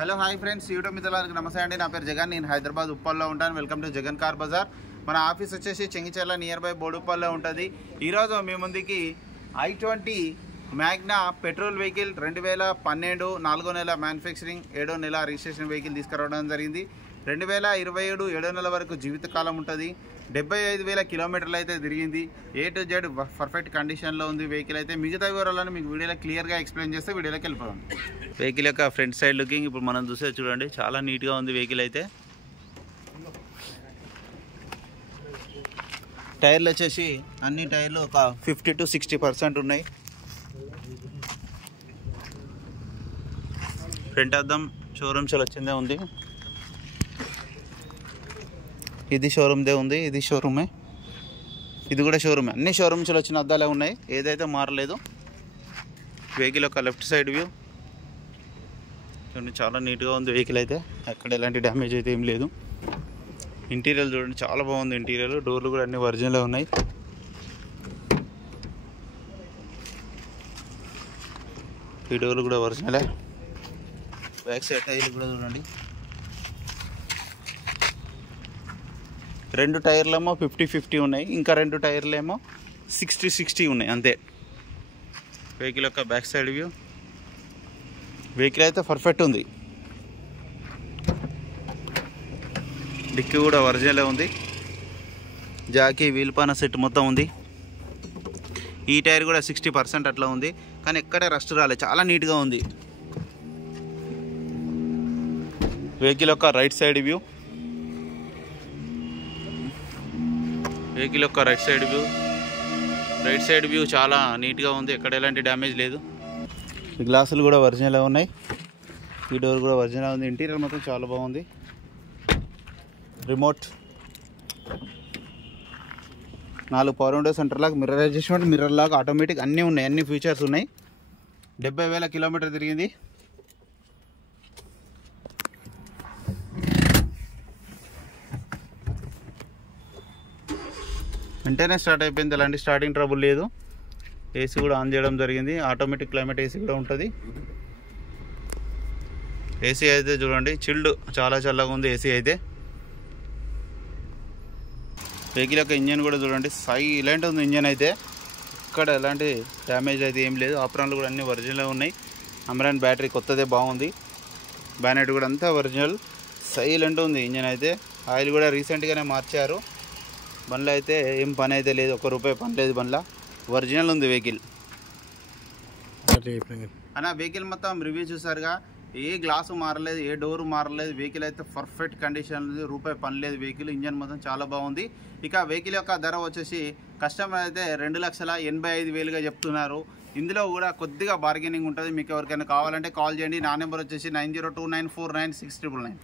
Hello hi friends, YouTube మిత్రులకు నమస్తే అండి. నా పేరు జగన్. నేను హైదరాబాద్ ఉప్పల్లో ఉంటాను. Welcome to Jagan car bazaar. మన ఆఫీస్ వచ్చేసి చెంగిచెర్ల నియర్ బై బోడుప్పల్లో ఉంటుంది. ఈరోజు మీ ముందుకి i20 మ్యాగ్నా పెట్రోల్ వెహికల్ 2012 4వ నెల మ్యానుఫ్యాక్చరింగ్ 7వ నెల రిజిస్ట్రేషన్ వెహికల్ తీసుకురావడం జరిగింది. 2027 7వ నెల వరకు జీవితకాలం ఉంటుంది. 75,000 కిలోమీటర్లు అయితే తిరిగింది. A to Z పర్ఫెక్ట్ కండిషన్లో ఉంది వెహికల్ అయితే. మిగతా వివరాలను మీకు వీడియోలో క్లియర్గా ఎక్స్ప్లెయిన్ చేస్తే వీడియోలోకి వెళ్ళిపోదాం. వెహికల్ యొక్క ఫ్రంట్ సైడ్ లుకింగ్ ఇప్పుడు మనం చూసే చూడండి, చాలా నీట్గా ఉంది వెహికల్ అయితే. టైర్లు వచ్చేసి అన్ని టైర్లు ఒక 50 to 60% ఉన్నాయి. ఫ్రంట్ అద్దం షోరూమ్స్ వచ్చిందే ఉంది. ఇది షోరూమ్దే ఉంది, ఇది షోరూమే, ఇది కూడా షోరూమే. అన్ని షోరూమ్స్లో వచ్చిన అద్దాలే ఉన్నాయి, ఏదైతే మారలేదు. వెహికల్ యొక్క లెఫ్ట్ సైడ్ వ్యూ చూడండి, చాలా నీట్గా ఉంది వెహికల్ అయితే. అక్కడ ఎలాంటి డ్యామేజ్ అయితే ఏం లేదు. ఇంటీరియర్ చూడండి, చాలా బాగుంది ఇంటీరియర్. డోర్లు కూడా అన్ని ఒరిజినలే ఉన్నాయి. ఈ డోర్లు కూడా ఒరిజినలే. బ్యాక్ సైడ్ టైర్లు కూడా చూడండి. 2 టైర్లేమో 50-50 ఉన్నాయి, ఇంకా 2 టైర్లేమో 60-60 ఉన్నాయి అంతే. వెహికల్ యొక్క బ్యాక్ సైడ్ వ్యూ. వెహికల్ అయితే పర్ఫెక్ట్ ఉంది. డిక్కీ కూడా ఒరిజినలే ఉంది. జాకీ వీల్ పాన సెట్ మొత్తం ఉంది. ఈ టైర్ కూడా 60% అట్లా ఉంది, కానీ ఎక్కడ రస్ట్ రాలేదు, చాలా నీట్గా ఉంది. వెహికల్ యొక్క రైట్ సైడ్ వ్యూ. వెహికల్ యొక్క రైట్ సైడ్ వ్యూ చాలా నీట్గా ఉంది, ఎక్కడ ఎలాంటి డ్యామేజ్ లేదు. ఈ గ్లాసులు కూడా ఒరిజినల్ ఉన్నాయి. ఈ డోర్ కూడా ఒరిజినల్ ఉంది. ఇంటీరియర్ మొత్తం చాలా బాగుంది. Remote, 4 power window, centre lock, mirror adjustment, mirror lock, automatic అన్నీ ఉన్నాయి, అన్ని ఫీచర్స్ ఉన్నాయి. 70,000 కిలోమీటర్ తిరిగింది. వెంటనే స్టార్ట్ అయిపోయింది, ఎలాంటి స్టార్టింగ్ ట్రబుల్ లేదు. ఏసీ కూడా ఆన్ చేయడం జరిగింది. ఆటోమేటిక్ క్లైమేట్ ఏసీ కూడా ఉంటుంది. ఏసీ అయితే చూడండి, చిల్డ్, చాలా చల్లగా ఉంది ఏసీ అయితే. వెహికల్ యొక్క ఇంజన్ కూడా చూడండి, సైలెంట్ ఉంది ఇంజన్ అయితే. ఇక్కడ ఎలాంటి డ్యామేజ్ అయితే ఏం లేదు. ఆపరాన్లు కూడా అన్ని ఒరిజినల్ ఉన్నాయి. అమరాన్ బ్యాటరీ కొత్తదే బాగుంది. బ్యానెట్ కూడా అంతా ఒరిజినల్, సైలెంట్ ఉంది ఇంజన్ అయితే. ఆయిల్ కూడా రీసెంట్గానే మార్చారు. బండ్లో అయితే ఏం పని అయితే లేదు, ₹1 పని లేదు బండ్లో. ఒరిజినల్ ఉంది వెహికల్. అన్న వెహికల్ మొత్తం రివ్యూ చూసారుగా. ఏ గ్లాసు మారలేదు, ఏ డోరు మారలేదు. వెహికల్ అయితే పర్ఫెక్ట్ కండిషన్ ఉంది, ₹1 పని లేదు వెహికల్. ఇంజన్ మొత్తం చాలా బాగుంది. ఇక వెహికల్ యొక్క ధర వచ్చేసి కస్టమర్ అయితే 2,85,000గా చెప్తున్నారు. ఇందులో కూడా కొద్దిగా బార్గెనింగ్ ఉంటుంది. మీకు ఎవరికైనా కావాలంటే కాల్ చేయండి. నా నెంబర్ వచ్చేసి 9029496999.